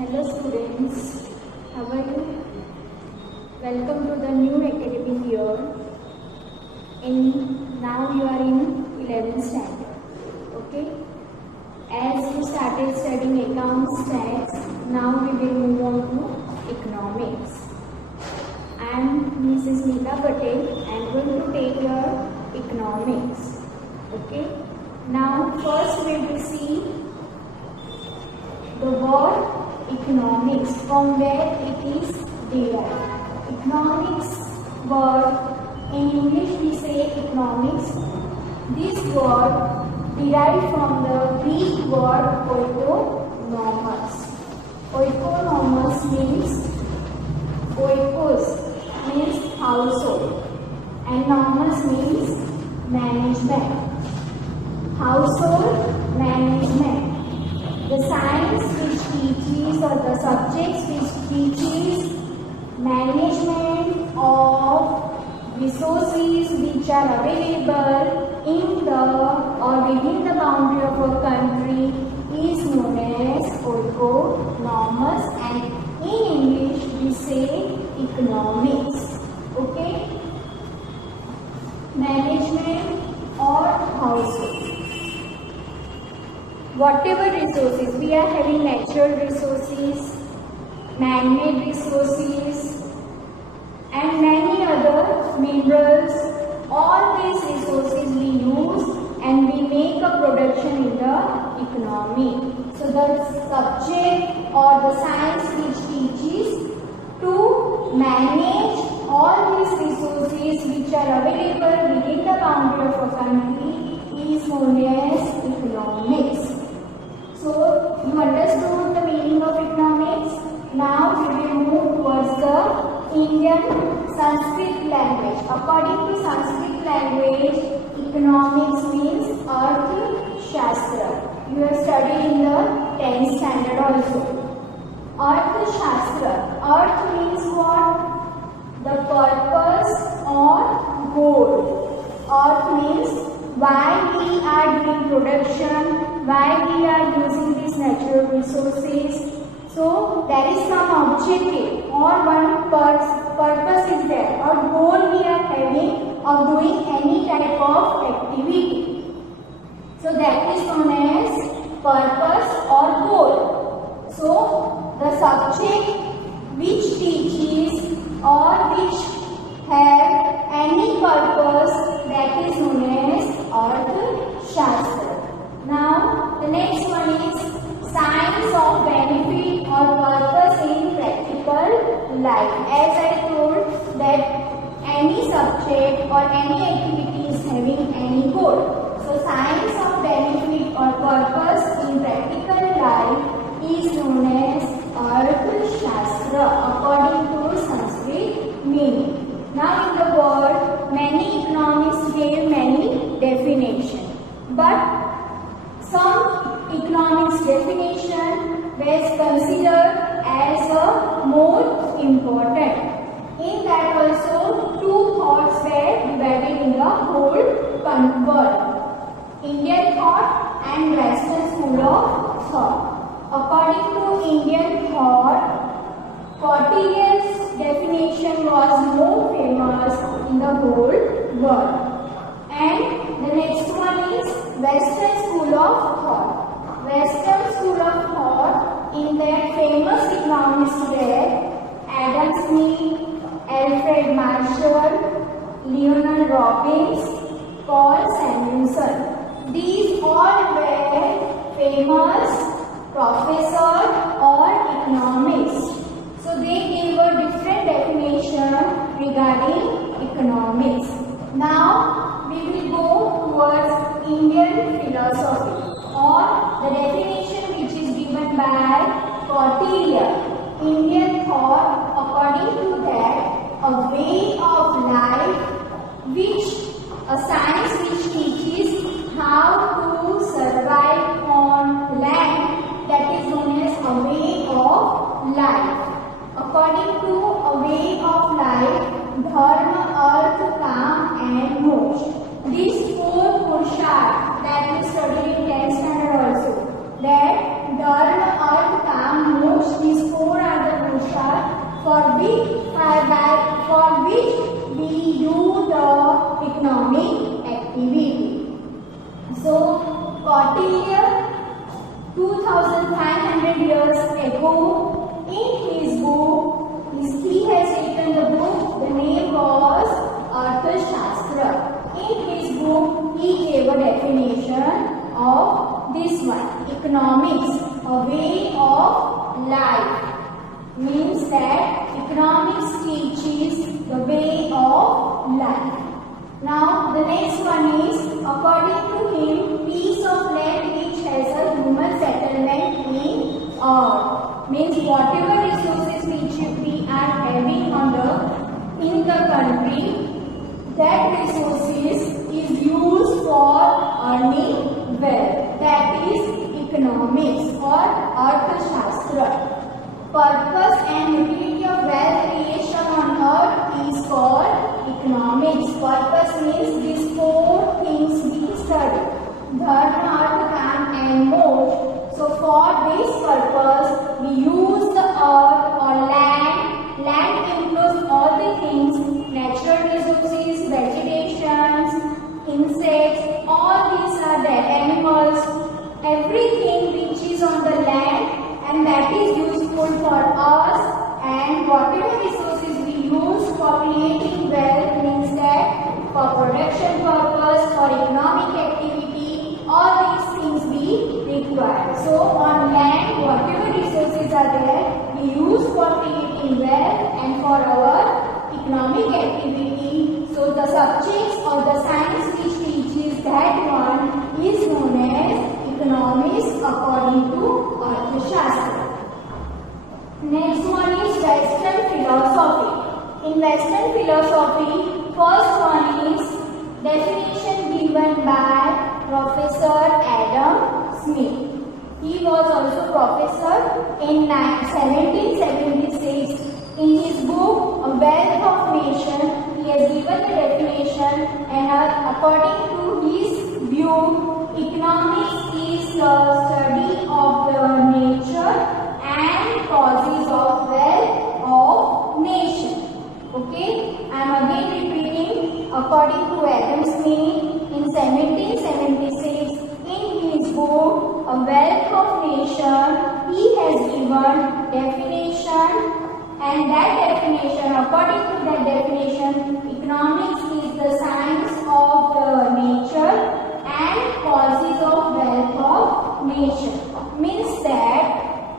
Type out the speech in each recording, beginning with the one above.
Hello students, how are you? Welcome to the new academic year. Now you are in 11th standard. Okay? As we started studying accounts stats, now we will move on to economics. I am Mrs. Neeta Patel. I am going to take your economics. Okay? Now first we will see the word economics, from where it is derived. Economics word, in English we say economics. This word derived from the Greek word oikonomos. Oikonomos means oikos means household and nomos means management. Household management. The science which teaches or the subjects which teaches management of resources which are available in the or within the boundary of a country is known as oikonomos, and in English we say economics. Okay? Management or household. Whatever resources, we are having natural resources, man-made resources and many other minerals. All these resources we use and we make a production in the economy. So the subject or the science which teaches to manage all these resources which are available within the boundary of a country is known as economics. So, you understood the meaning of economics. Now, we will move towards the Indian Sanskrit language. According to Sanskrit language, economics means Arthashastra. You have studied in the 10th standard also. Arthashastra. Arth means what? The purpose or goal. Arth means why we are doing production, why we are using these natural resources. So there is some objective or one purpose is there or goal we are having of doing any type of activity. So that is known as purpose or goal. So the subject which teaches or which have any purpose, that is known as Arthashastra. Now, the next one is science of benefit or purpose in practical life. As I told that any subject or any activity is having any goal. So, science of benefit or purpose in practical life is known as Arthashastra according to Sanskrit meaning. Now in the world, many economists gave many definitions, but some economics definition was considered as a more important. In that also, two thoughts were divided in the whole world: Indian thought and Western school of thought. According to Indian thought, Cautilion's definition was more famous in the whole world. And the next one is Western school of thought. Western school of thought, in that famous economists were Adam Smith, Alfred Marshall, Leonard Robbins, Paul Samuelson. These all were famous professors or economists. So they gave a different definition regarding economics. Now we will go towards Indian philosophy or the definition which is given by Cautillion. Indian thought, according to that, a way of life a science which teaches how to survive on land, that is known as a way of life. According to a way of life, dharma, artha, kam and moksha. These four purusharths that we studied in 10th standard also, that dharma, artha, kam, moksha, these 2500 years ago. In his book, he has taken the book, the name was Arthashastra. In his book, he gave a definition of this one, economics, a way of life. Means that economics teaches the way of life. Now the next one is, according to him, piece of land which has a human settlement in earth. Means whatever resources which we are having in the country, that resources is used for earning wealth. That is economics or Arthashastra. Purpose and utility of wealth creation on earth is called economics. Purpose means these four things we study: dharma, artha, kam and moksha. So for this purpose we use the earth or land. Land includes all the things: natural resources, vegetations, insects, all these are there, animals, everything which is on the land and that is useful for us, and whatever resources we use for creating wealth, means that for production purpose, for economic activity, all these things we require. So on land, whatever resources are there, we use for creating wealth and for our economic activity. So the subjects or the science which teaches that one is known as economics according to Arthashastra. Next one is Western philosophy. In Western philosophy, first one is definition given by Professor Adam Smith. He was also professor in 1776. In his book, A Wealth of Nation, he has given the definition, and according to his view, economics is the study of the nature and causes of wealth of nation. Okay, I am again repeating. According to Adam Smith, in 1776, in his book A Wealth of Nation, he has given definition, and that definition, according to that definition, economics is the science of the nature and causes of wealth of nation. Means that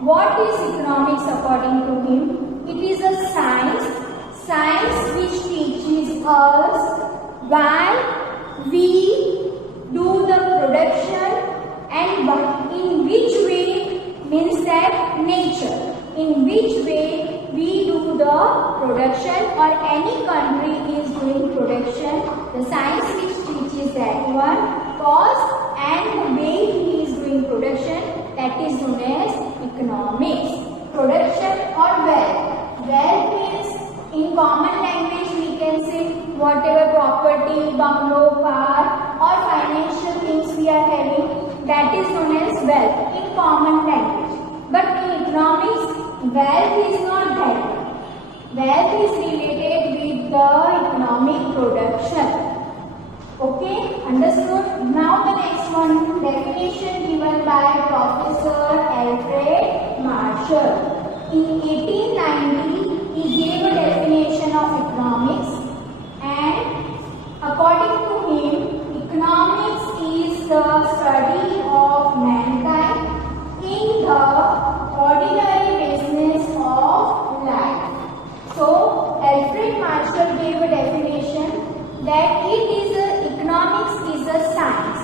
what is economics according to him? It is a science which teaches us why we do the production and in which way, means that nature, in which way we do the production or any country is doing production. The science which teaches that one, cause and the way he is doing production, that is known as economics. Production or wealth. Wealth means, in common language we can say whatever property, bungalow, car or financial things we are having, that is known as wealth in common language. But in economics, wealth is not that. Wealth is related with the economic production. Okay, understood? Now the next one, definition given by Professor Alfred Marshall. In 1890, he gave a definition of economics, and according to him, economics is the study of mankind in the ordinary business of life. So, Alfred Marshall gave a definition that economics is a science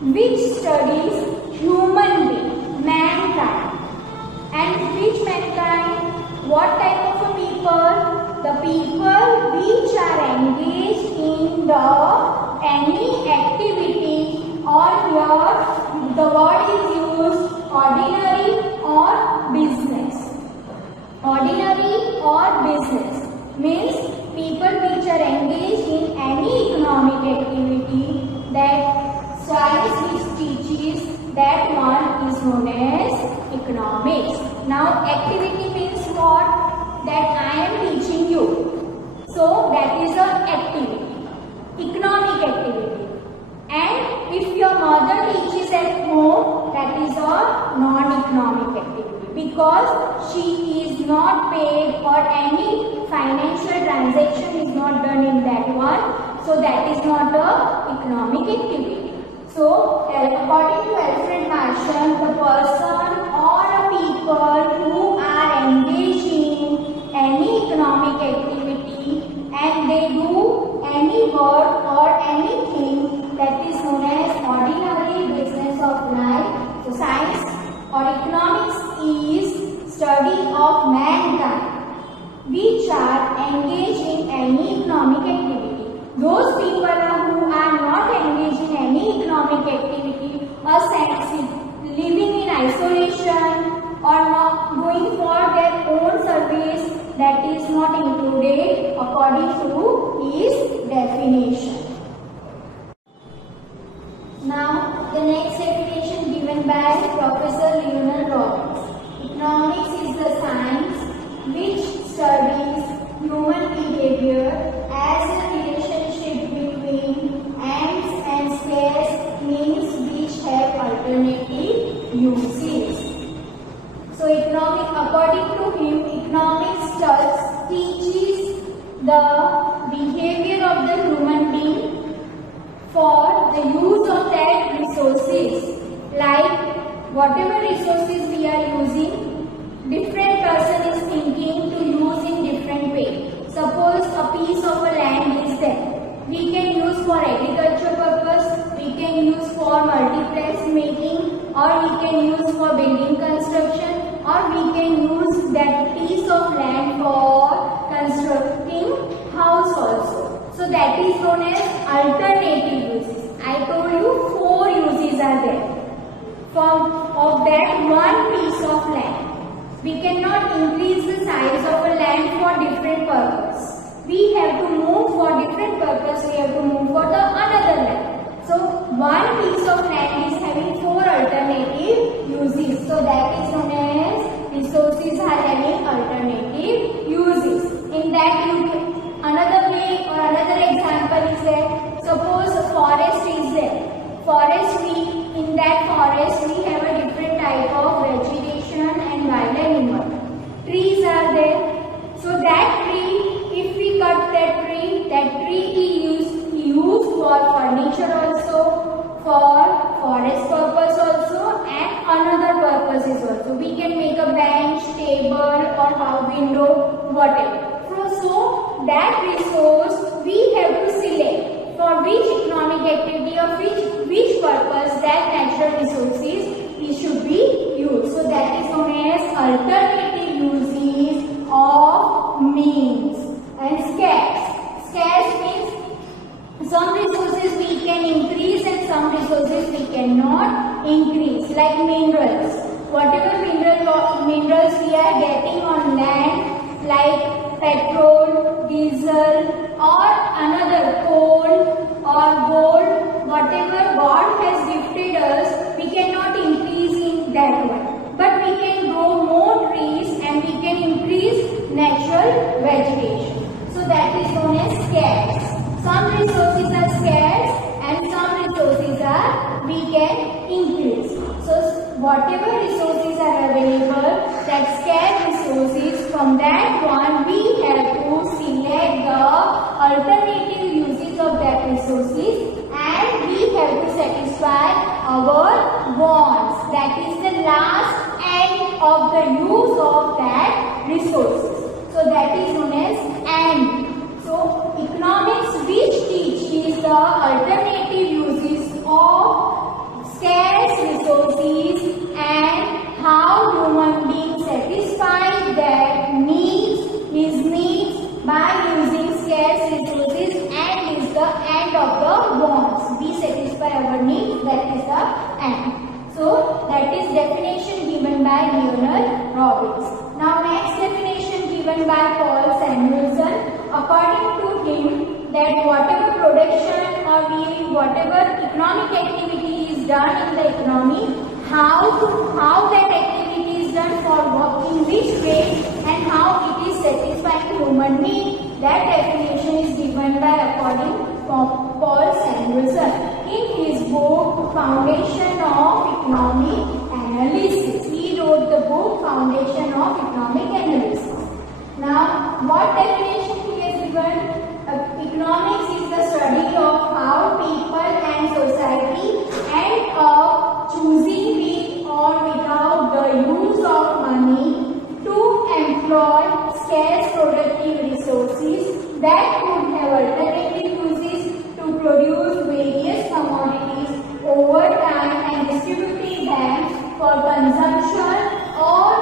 which studies human being, mankind. And which mankind? What type of a people? The people which are engaged in any activity, or here the word is used ordinary or business. Ordinary or business means people which are engaged in any economic activity, that science which teaches that one is known as economics. Now activity means what? That I am teaching you. So that is an activity, economic activity. And if your mother teaches at home, that is a because she is not paid or any financial transaction is not done in that one. So that is not a economic activity. So according to Alfred Marshall, the person or a people who are engaged in any economic activity and they do any work or anything that is known as ordinary business of life. So science or economics is study of mankind which are engaged in any economic activity. Those people who are not engaged in any economic activity or living in isolation or not going for their own service, that is not included according to his definition. Now the next definition given by Professor Leonard Robbins. Economics is the science which studies human behavior as a relationship between ends and scarce means which have alternative uses. So according to him, economics teaches the behavior of the human being for the use of that resources. Like whatever resources we are using, different person is thinking to use in different way. Suppose a piece of a land is there. We can use for agriculture purpose, we can use for multiplex making, or we can use for building construction, or we can use that piece of land for constructing house also. So that is known as alternative uses. I told you 4 uses are there of that one piece of land. We cannot increase the size of a land for different purpose. We have to move for different purpose. We have to move for the another land. So one piece of land is having 4 alternative uses. So that is known as resources are having alternative uses. In that another way or another example is that suppose a forest is there. In that forest we have a different type of vegetation and wild animal. Trees are there. So that tree, if we cut that tree is used for furniture also, for forest purpose also, and another purposes also. We can make a bench, table, or house window, whatever. So that resource we have to select for which economic activity or which purpose that natural resources should be used. So that is known as alternative uses of means. And scarce means some resources we can increase and some resources we cannot increase, like minerals. Whatever minerals we are getting on land, like petrol, diesel, or another coal or gold, whatever God has gifted us, we cannot increase in that one. But we can grow more trees and we can increase natural vegetation. So that is known as scarce. Some resources are scarce and some resources are we can increase. So whatever resources are available, that scarce resources, from that one we have to select the alternative uses of that resources and we have to satisfy our wants. That is the last end of the use of that resources. So that is known as end. So economics which teaches the alternative uses of scarce resources and how human beings satisfy their needs, his needs by using scarce resources, and is the end of the wants. We satisfy our needs, that is the end. So that is definition given by Leonard Robbins. Now next definition given by Paul Samuelson. According to him, that whatever production or whatever economic activity is done in the economy, how that activity is done, in which way, and how it is satisfying human need, that definition is given by according to Paul Samuelson in his book Foundation of Economic Analysis. He wrote the book foundation of economic analysis. Now, what definition he has given? Economics is the study of how people and society end up choosing with or without the use of money to employ scarce productive resources that could have alternative uses to produce various commodities over time and distributing them for consumption or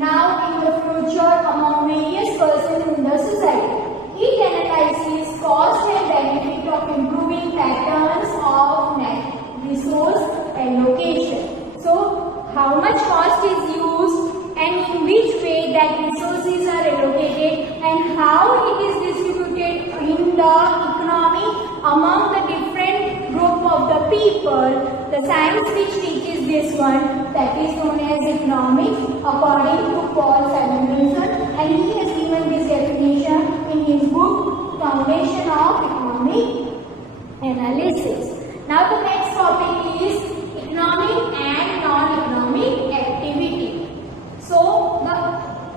now in the future among various persons in the society. It analyzes cost and benefit of improving patterns of net resource allocation. So, how much cost is used and in which way that resources are allocated and how it is distributed in the economy among the different group of the people. The science which teaches this one, that is known as economics, according to Paul Samuelson, and he has given this definition in his book Foundation of Economic Analysis. Now the next topic is economic and non-economic activity. So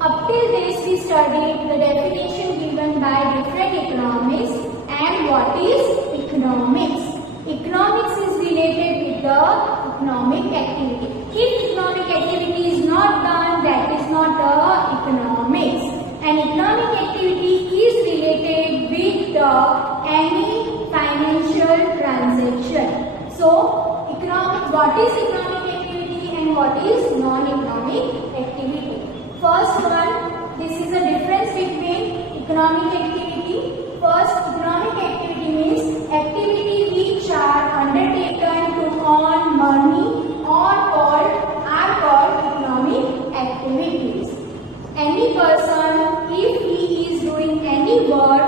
up till this we studied the definition given by different economists and what is economics. Economics is related with the economic activity. If economic activity is not done, that is not economics. And economic activity is related with any financial transaction. So, what is economic activity and what is non-economic activity? First one, this is a difference between economic activity. First, economic activity means activity which are undertaken to earn money are called economic activities. Any person, if he is doing any work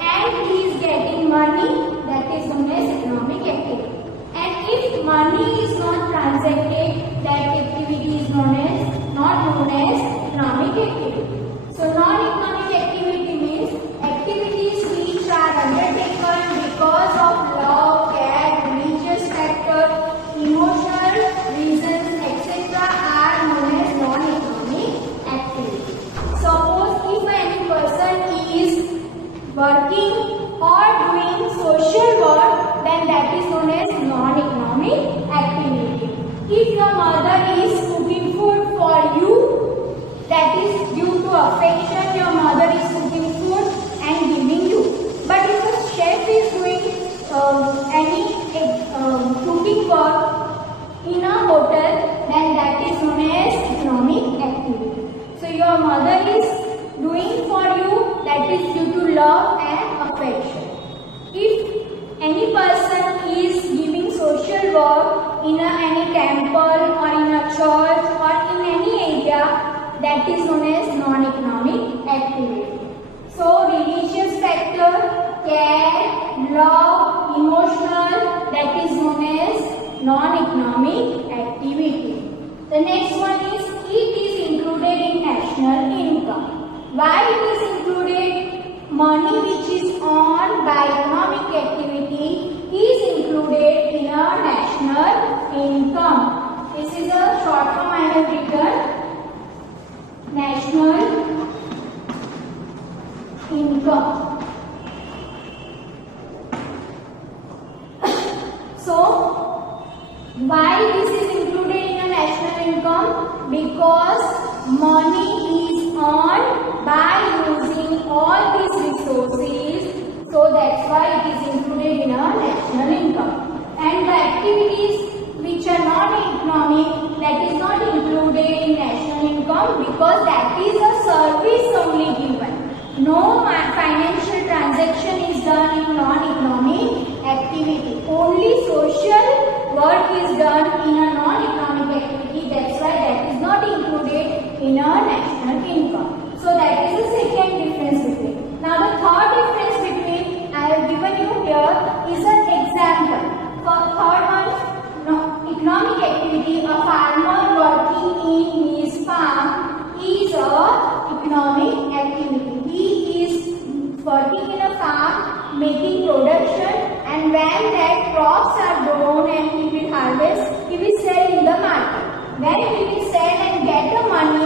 and he is getting money, that is known as economic activity. And if money is not transacted, that activity is not known as economic activity. So non-economic activity means activities which are undertaken because of love, care, religious factor, emotional reasons, etc. are known as non-economic activity. Suppose if any person is working or doing social work, then that is known as non-economic activity. If your mother is cooking food for you, that is due to affection, your mother is cooking food and giving you. But if a chef is doing any cooking work in a hotel, then that is known as economic activity. So your mother is doing for you, that is due to love and affection. If any person is giving social work in any temple or in a church or in any area, that is known as non-economic activity. So religious factor, care, love, emotional, that is known as non-economic activity. The next one is it is included in national income. Why it is included? Money which is earned by economic activity is included in a national income. This is a short form I have written. National income. So, why this is included in a national income? Because money is earned by using all these resources. So, that's why it is included in a national income. And the activities which are non-economic, that is not included in national income because that is a service only given. No financial transaction is done in non-economic activity. Only social work is done in a non-economic activity. That's why that is not included in a national income. So that is the second difference between. Now the third difference between I have given you here is an example. For third one, economic activity, a farmer working in his farm is a economic activity. He is working in a farm, making production, and when that crops are grown and he will harvest, he will sell in the market. When he will sell and get the money,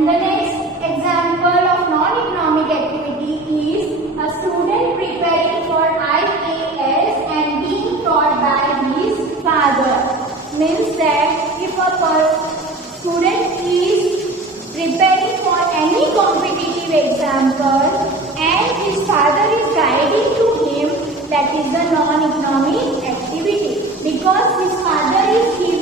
And the next example of non-economic activity is a student preparing for IAS and being taught by his father. Means that if a student is preparing for any competitive example and his father is guiding to him, that is a non-economic activity, because his father is giving